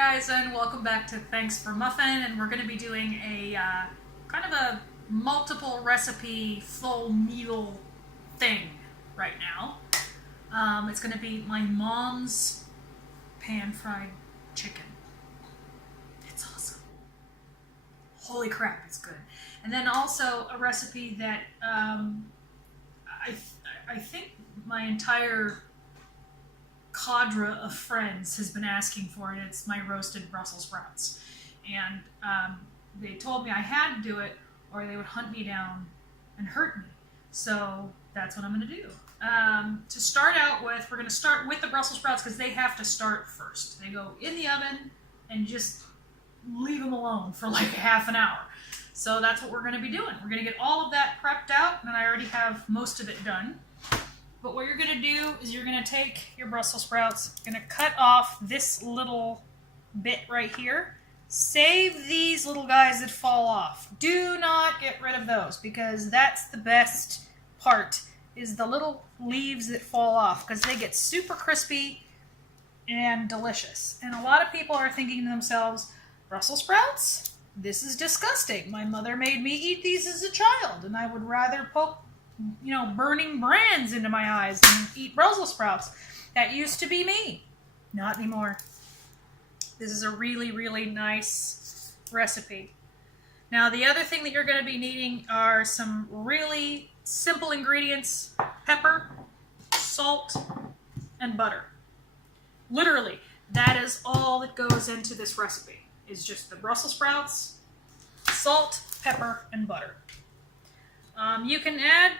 guys, and welcome back to Thanks for Muffin, and we're going to be doing a kind of a multiple recipe full meal thing right now. It's going to be my mom's pan-fried chicken. It's awesome. Holy crap, it's good. And then also a recipe that I think my entire cadre of friends has been asking for, and it's my roasted Brussels sprouts. And they told me I had to do it or they would hunt me down and hurt me. So that's what I'm going to do. To start out with, we're going to start with the Brussels sprouts because they have to start first. They go in the oven and just leave them alone for like a half an hour. So that's what we're going to be doing. We're going to get all of that prepped out, and I already have most of it done. But what you're going to do is you're going to take your Brussels sprouts, you're going to cut off this little bit right here. Save these little guys that fall off. Do not get rid of those because that's the best part, is the little leaves that fall off because they get super crispy and delicious. And a lot of people are thinking to themselves, Brussels sprouts? This is disgusting. My mother made me eat these as a child, and I would rather poke burning brands into my eyes and eat Brussels sprouts. That used to be me. Not anymore. This is a really, really nice recipe. Now, the other thing that you're going to be needing are some really simple ingredients: pepper, salt, and butter. Literally, that is all that goes into this recipe, is just the Brussels sprouts, salt, pepper, and butter. You can add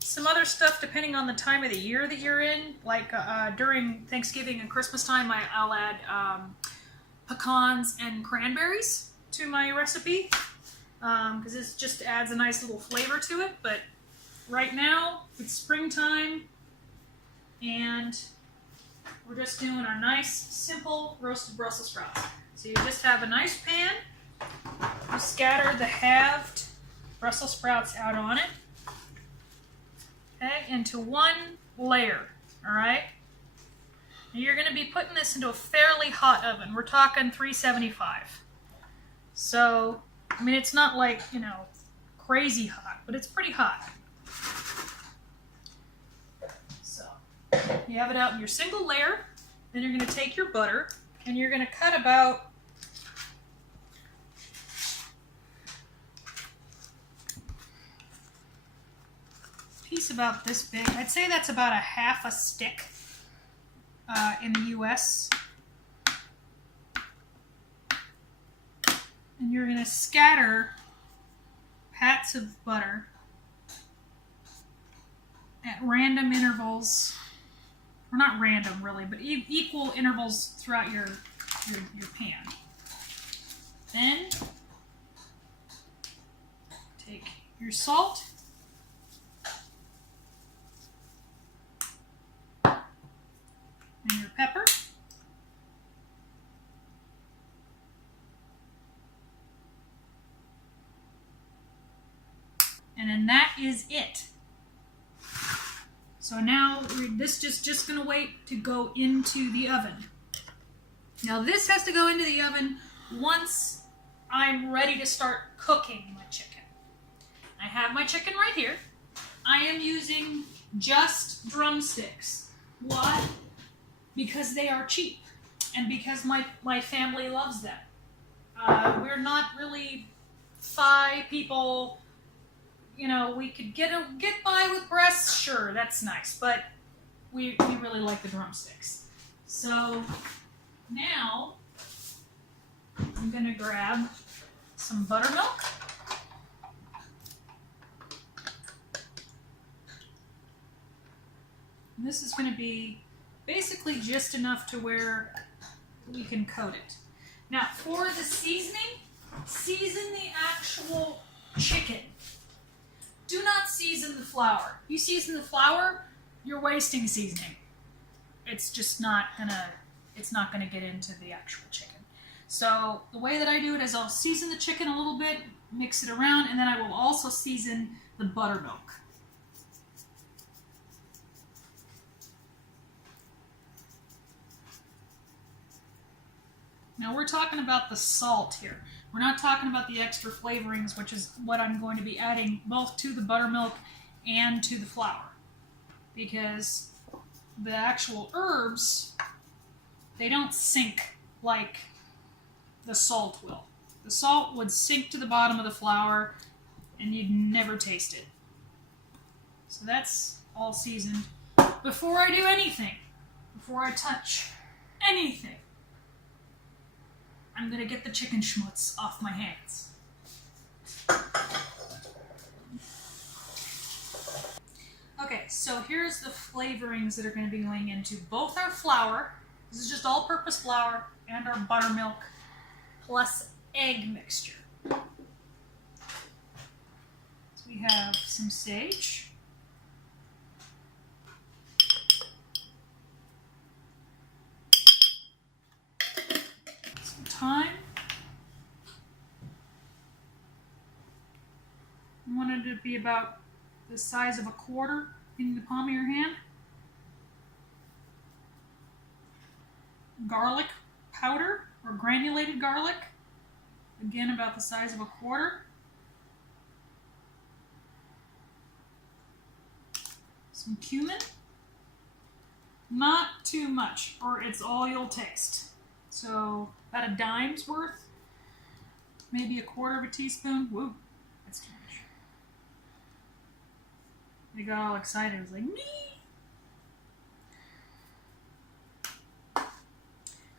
some other stuff depending on the time of the year that you're in. Like during Thanksgiving and Christmas time, I'll add pecans and cranberries to my recipe because this just adds a nice little flavor to it. But right now, it's springtime, and we're just doing our nice, simple roasted Brussels sprouts. So you just have a nice pan. You scatter the halved Brussels sprouts out on it. Okay, into one layer, all right? And you're going to be putting this into a fairly hot oven. We're talking 375. So, I mean, it's not like, crazy hot, but it's pretty hot. So, you have it out in your single layer. Then you're going to take your butter, and you're going to cut about piece about this big. I'd say that's about a half a stick in the US. And you're going to scatter pats of butter at random intervals. Or not random really, but equal intervals throughout your pan. Then take your salt, and your pepper, and then that is it. So now this is just going to wait to go into the oven. Now this has to go into the oven once I'm ready to start cooking my chicken. I have my chicken right here. I am using just drumsticks. Why? Because they are cheap, and because my family loves them. We're not really thigh people. We could get by with breasts, sure, that's nice, but we really like the drumsticks. So now I'm going to grab some buttermilk. And this is going to be basically just enough to where we can coat it. Now, for the seasoning, season the actual chicken. Do not season the flour. You season the flour, you're wasting seasoning. It's just not gonna get into the actual chicken. So the way that I do it is I'll season the chicken a little bit, mix it around, and then I will also season the buttermilk. Now we're talking about the salt here. We're not talking about the extra flavorings, which is what I'm going to be adding both to the buttermilk and to the flour. Because the actual herbs, they don't sink like the salt will. The salt would sink to the bottom of the flour and you'd never taste it. So that's all seasoned. Before I do anything, before I touch anything, I'm gonna get the chicken schmutz off my hands. Okay, so here's the flavorings that are gonna be going into both our flour. This is just all-purpose flour and our buttermilk plus egg mixture. So we have some sage. Some thyme. I wanted it to be about the size of a quarter in the palm of your hand. Garlic powder or granulated garlic, again about the size of a quarter. Some cumin, not too much or it's all you'll taste. So about a dime's worth, maybe a quarter of a teaspoon. Whoa, that's too much. They got all excited. I was like, me.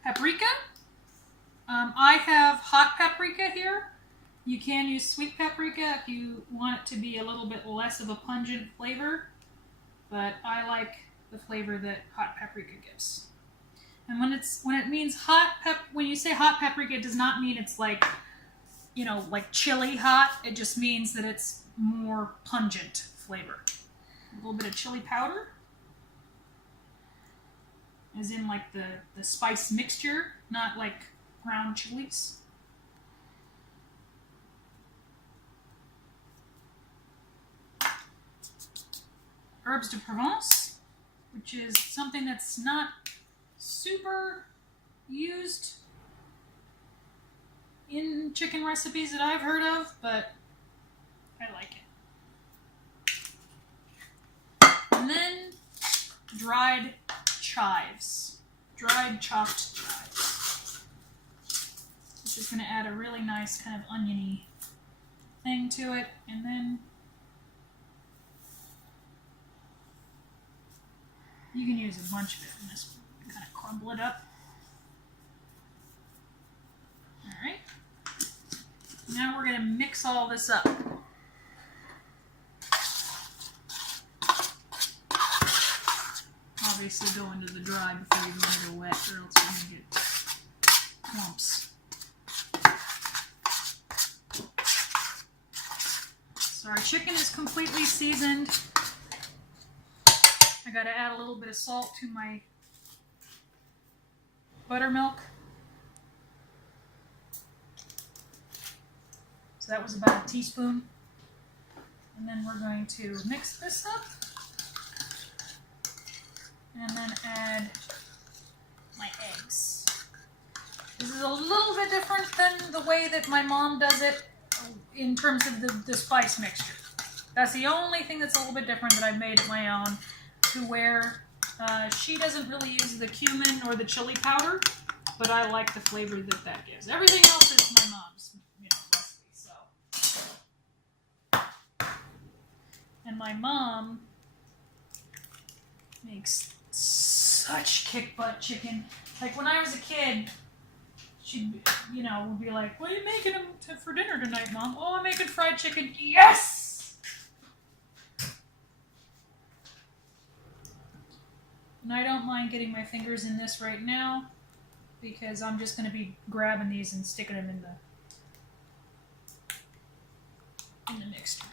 Paprika. I have hot paprika here. You can use sweet paprika if you want it to be a little bit less of a pungent flavor, but I like the flavor that hot paprika gives. And when it means when you say hot paprika, it does not mean it's like, you know, like chili hot. It just means that it's more pungent flavor. A little bit of chili powder. As in like the spice mixture, not like ground chilies. Herbs de Provence, which is something that's not super used in chicken recipes that I've heard of, but I like it. And then dried chives, dried chopped chives, which is going to add a really nice kind of oniony thing to it. And then you can use a bunch of it and just kind of crumble it up. All right. Now we're going to mix all this up. Obviously go into the dry before you go into the wet, or else you're going to get clumps. So our chicken is completely seasoned. I got to add a little bit of salt to my buttermilk. So that was about a teaspoon. And then we're going to mix this up. And then add my eggs. This is a little bit different than the way that my mom does it in terms of the spice mixture. That's the only thing that's a little bit different that I've made my own, to where she doesn't really use the cumin or the chili powder, but I like the flavor that that gives. Everything else is my mom's, recipe. So, and my mom makes such kick-butt chicken. Like when I was a kid, she, would be like, "What are you making for dinner tonight, Mom?" "Oh, I'm making fried chicken." Yes! And I don't mind getting my fingers in this right now, because I'm just going to be grabbing these and sticking them in the mixture.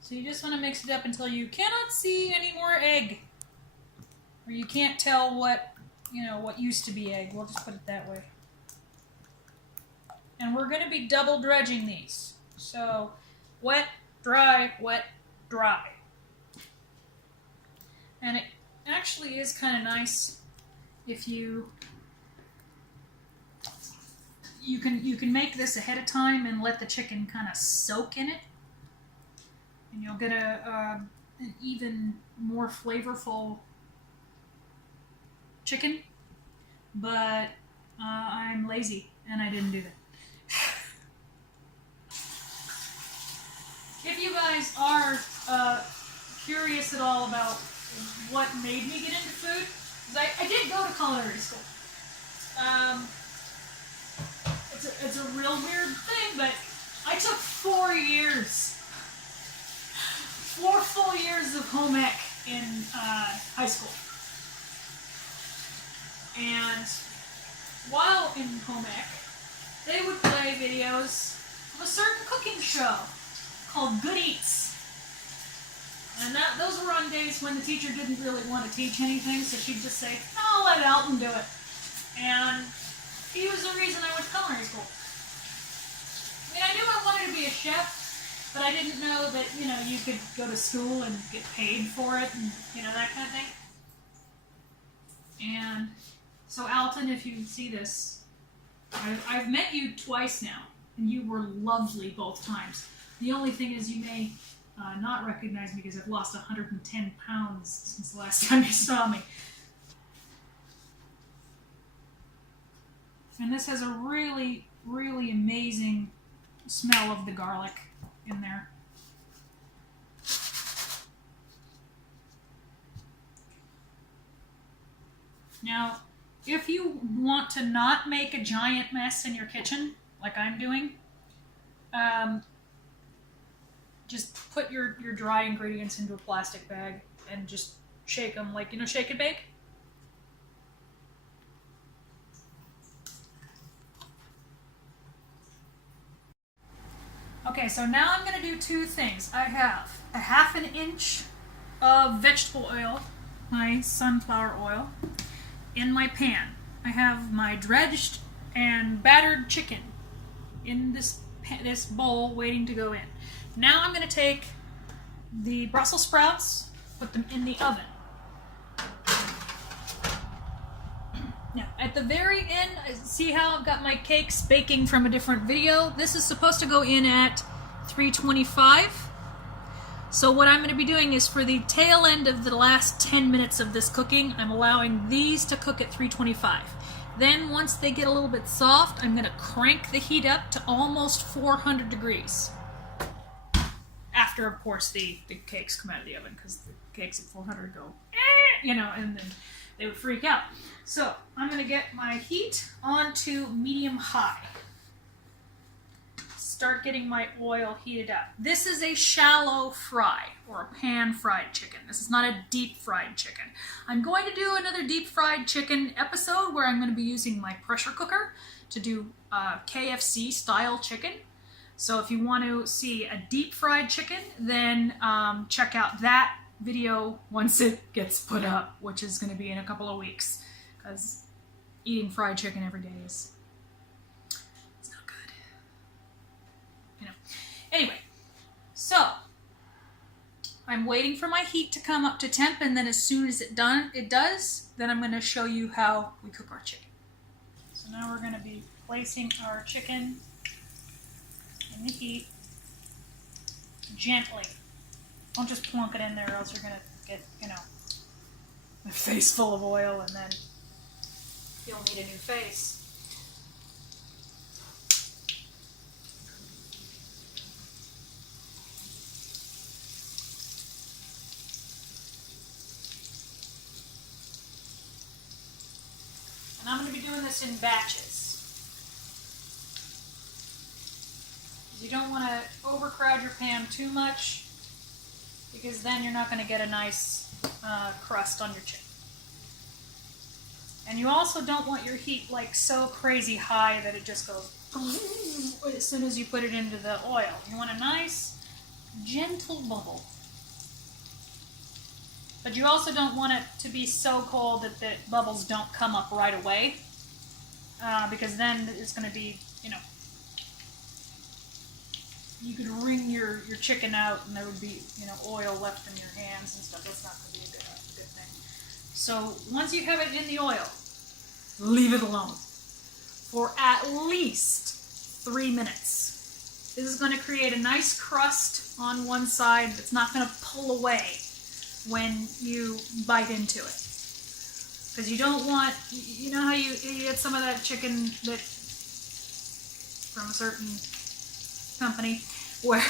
So you just want to mix it up until you cannot see any more egg. Or you can't tell what used to be egg. We'll just put it that way. And we're going to be double dredging these. So wet, dry, wet, dry. And it actually is kind of nice if you you can make this ahead of time and let the chicken kind of soak in it, and you'll get an even more flavorful chicken. But I'm lazy and I didn't do that. If you guys are curious at all about what made me get into food, because I did go to culinary school. It's a real weird thing, but I took 4 years, 4 full years of home ec in high school. And while in home ec, they would play videos of a certain cooking show called Good Eats. And those were on days when the teacher didn't really want to teach anything, so she'd just say, "No, let Alton do it." And he was the reason I went to culinary school. I mean, I knew I wanted to be a chef, but I didn't know that, you could go to school and get paid for it and, that kind of thing. And so, Alton, if you see this, I've met you twice now, and you were lovely both times. The only thing is you may not recognize me because I've lost 110 pounds since the last time you saw me. And this has a really, really amazing smell of the garlic in there. Now, if you want to not make a giant mess in your kitchen, like I'm doing, just put your dry ingredients into a plastic bag and just shake them like, shake and bake. Okay, so now I'm going to do 2 things. I have a 1/2 inch of vegetable oil, my sunflower oil, in my pan. I have my dredged and battered chicken in this bowl waiting to go in. Now I'm going to take the Brussels sprouts, put them in the oven. Now, at the very end, see how I've got my cakes baking from a different video? This is supposed to go in at 325. So what I'm going to be doing is for the tail end of the last 10 minutes of this cooking, I'm allowing these to cook at 325. Then once they get a little bit soft, I'm going to crank the heat up to almost 400 degrees. After, of course, the cakes come out of the oven, because the cakes at 400 go, and then they would freak out. So I'm going to get my heat onto medium-high. Start getting my oil heated up. This is a shallow fry, or a pan-fried chicken. This is not a deep-fried chicken. I'm going to do another deep-fried chicken episode where I'm going to be using my pressure cooker to do KFC-style chicken. So if you want to see a deep-fried chicken, then check out that video once it gets put up, which is going to be in a couple of weeks, because eating fried chicken every day is not good. Anyway, so I'm waiting for my heat to come up to temp, and then as soon as it does, then I'm going to show you how we cook our chicken. So now we're going to be placing our chicken in the heat gently. Don't just plunk it in there, or else you're going to get, a face full of oil, and then you'll need a new face. And I'm going to be doing this in batches. You don't want to overcrowd your pan too much, because then you're not going to get a nice crust on your chicken. And you also don't want your heat so crazy high that it just goes as soon as you put it into the oil. You want a nice, gentle bubble. But you also don't want it to be so cold that the bubbles don't come up right away, because then it's going to be, you could wring your chicken out and there would be, oil left in your hands and stuff. That's not going to be a good thing. So once you have it in the oil, leave it alone for at least 3 minutes. This is going to create a nice crust on one side that's not going to pull away when you bite into it. Because you don't want, you know how you get some of that chicken that from a certain company where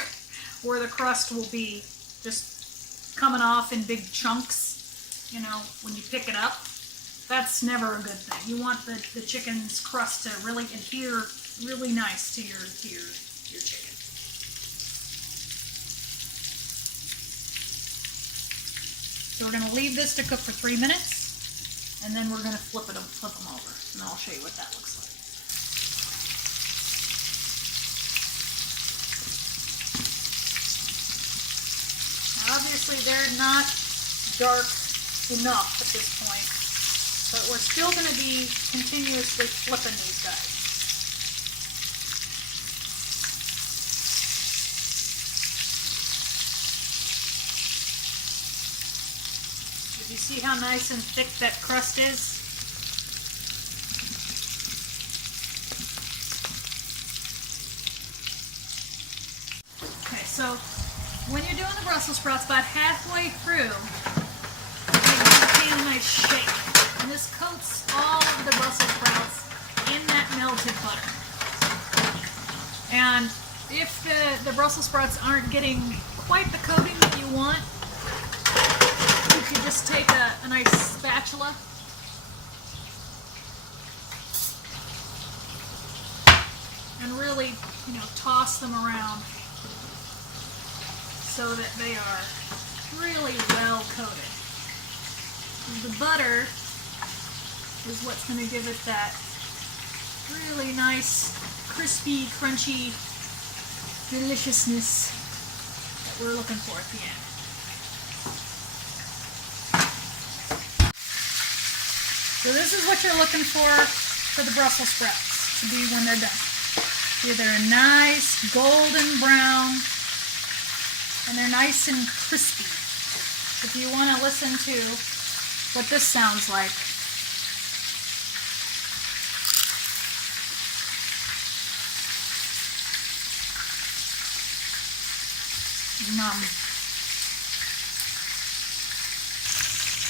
the crust will be just coming off in big chunks, you know, when you pick it up. That's never a good thing. You want the chicken's crust to really adhere really nice to your chicken. So we're going to leave this to cook for 3 minutes. And then we're going to flip them over, and I'll show you what that looks like. Now obviously they're not dark enough at this point, but we're still going to be continuously flipping these guys. You see how nice and thick that crust is? Okay, so when you're doing the Brussels sprouts, about halfway through, you give the pan a nice shake. And this coats all of the Brussels sprouts in that melted butter. And if the Brussels sprouts aren't getting quite the coating that you want, you just take a nice spatula and really, you know, toss them around so that they are really well coated. The butter is what's going to give it that really nice, crispy, crunchy deliciousness that we're looking for at the end. So this is what you're looking for the Brussels sprouts to be when they're done. See, they're a nice golden brown and they're nice and crispy. If you want to listen to what this sounds like. Nom.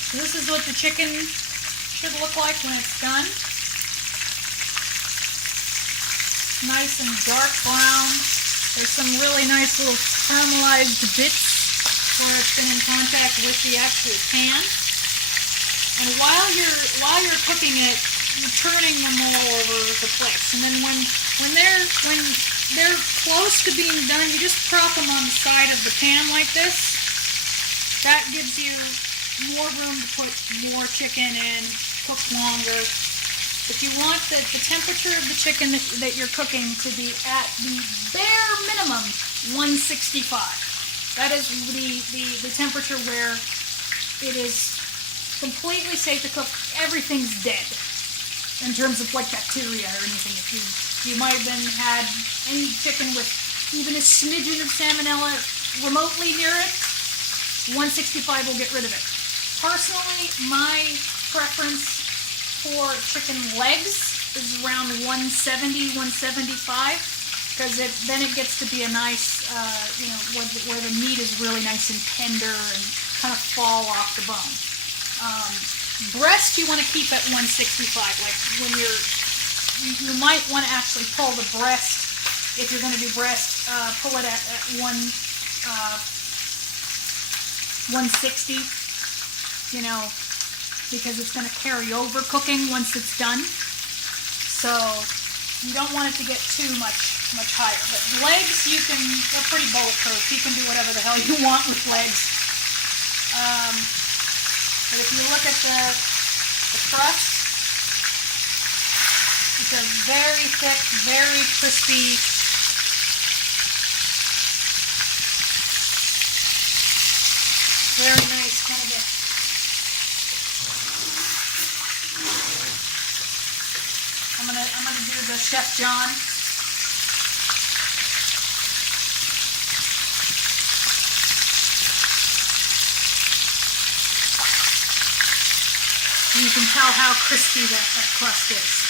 So this is what the chicken should look like when it's done. Nice and dark brown. There's some really nice little caramelized bits where it's been in contact with the actual pan. And while you're cooking it, you're turning them all over the place. And then when they're close to being done, you just prop them on the side of the pan like this. That gives you more room to put more chicken in, cook longer. But you want the temperature of the chicken that you're cooking to be at the bare minimum 165. That is the temperature where it is completely safe to cook. Everything's dead in terms of like bacteria or anything. If you might have been had any chicken with even a smidgen of salmonella remotely near it, 165 will get rid of it. Personally, my preference for chicken legs is around 170, 175, because then it gets to be a nice, where the meat is really nice and tender and kind of fall off the bone. Breast you want to keep at 165. Like when you might want to actually pull the breast, if you're going to do breast, pull it at 160, because it's going to carry over cooking once it's done. So you don't want it to get too much higher. But legs, they're pretty bulletproof. You can do whatever the hell you want with legs. But if you look at the crust, it's a very thick, very crispy, very nice kind of a I'm gonna do the Chef John. You can tell how crispy that crust is.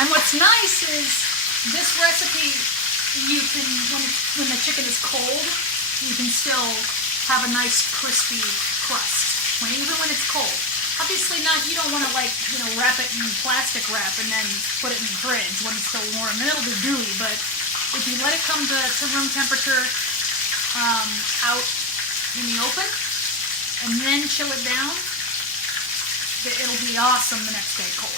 And what's nice is this recipe, you can, when the chicken is cold, you can still have a nice crispy crust, even when it's cold. Obviously not, you don't want to wrap it in plastic wrap and then put it in the fridge when it's still warm. And it'll be gooey, but if you let it come to room temperature out in the open and then chill it down, it'll be awesome the next day cold.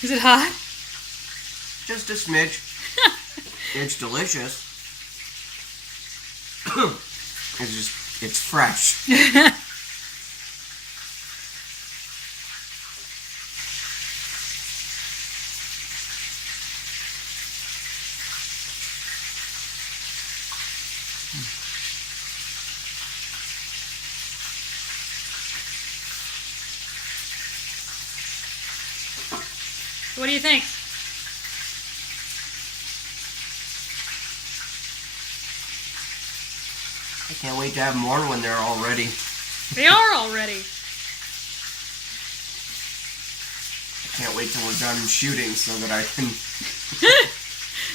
Is it hot? Just a smidge. It's delicious. It's fresh. What do you think? I can't wait to have more when they're all ready. They are all ready. I can't wait till we're done shooting so that I can...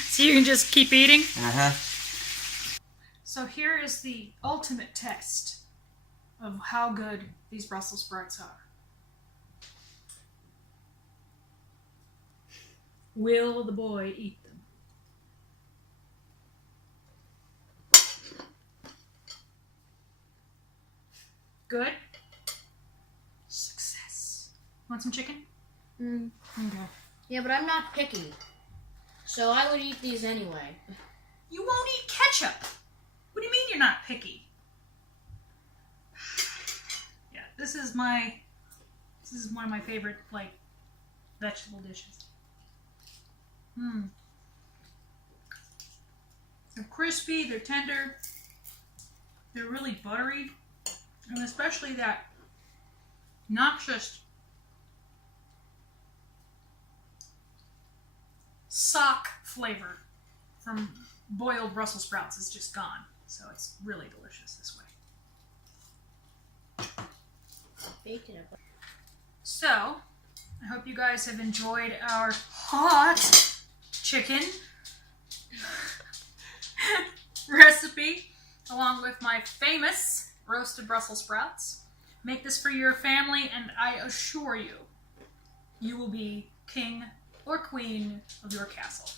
So you can just keep eating? Uh-huh. So here is the ultimate test of how good these Brussels sprouts are. Will the boy eat them? Good? Success. Want some chicken? Mm. Okay. Yeah, but I'm not picky. So I would eat these anyway. You won't eat ketchup. What do you mean you're not picky? Yeah, this is one of my favorite, vegetable dishes. They're crispy, they're tender, they're really buttery, and especially that noxious sock flavor from boiled Brussels sprouts is just gone. So it's really delicious this way. Bacon. So, I hope you guys have enjoyed our hot chicken recipe, along with my famous roasted Brussels sprouts. Make this for your family, and I assure you, you will be king or queen of your castle.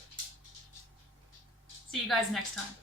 See you guys next time.